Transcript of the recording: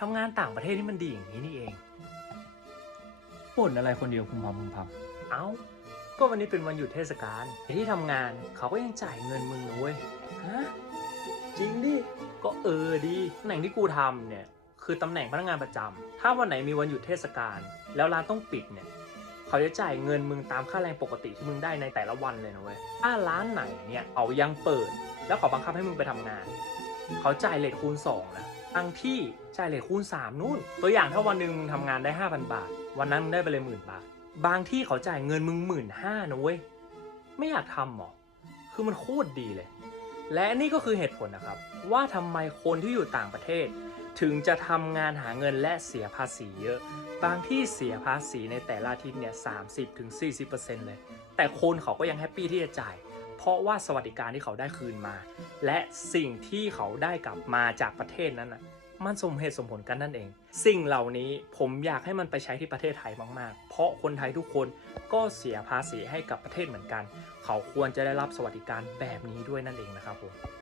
ทำงานต่างประเทศนี่มันดีอย่างนี้นี่เองบ่นอะไรคนเดียวพึมพำพึมพเอ้า ก็วันนี้เป็นวันหยุดเทศกาลที่ทำงานเขาก็ยังจ่ายเงินมึงนะเว้ยำฮะจริงดิ ก็เออดีตำแหน่งที่กูทำเนี่ย คือตำแหน่งพนักงานประจำถ้าวันไหนมีวันหยุดเทศกาลแล้วร้านต้องปิดเนี่ย เขาจะจ่ายเงินมึงตามค่าแรงปกติที่มึงได้ในแต่ละวันเลยนะเว้ยถ้าร้านไหนเนี่ยเขายังเปิด แล้วเขาบังคับให้มึงไปทำงาน เขาจ่ายเลทคูณ2นะ บางที่จ่ายเลทคูณ 3 นู่น ตัวอย่างถ้าวันหนึ่งมึงทำงานได้ 5,000 บาท วันนั้นมึงได้ไปเลยหมื่นบาท บางที่เขาจ่ายเงินมึงหมื่นห้านะเว้ย ไม่อยากทำหรอ คือมันโคตรดีเลย และนี่ก็คือเหตุผลนะครับ ว่าทำไมคนที่อยู่ต่างประเทศ ถึงจะทำงานหาเงินและเสียภาษีเยอะ บางที่เสียภาษีในแต่ละอาทิตย์เนี่ยสามสิบถึงสี่สิบเปอร์เซ็นต์เลย แต่คนเขาก็ยังแฮปปี้ที่จะจ่าย เพราะว่าสวัสดิการที่เขาได้คืนมา และสิ่งที่เขาได้กลับมาจากประเทศนั้นอะมันสมเหตุสมผลกันนั่นเอง สิ่งเหล่านี้ผมอยากให้มันไปใช้ที่ประเทศไทยมาก ๆ เพราะคนไทยทุกคนก็เสียภาษีให้กับประเทศเหมือนกัน เขาควรจะได้รับสวัสดิการแบบนี้ด้วยนั่นเองนะครับผม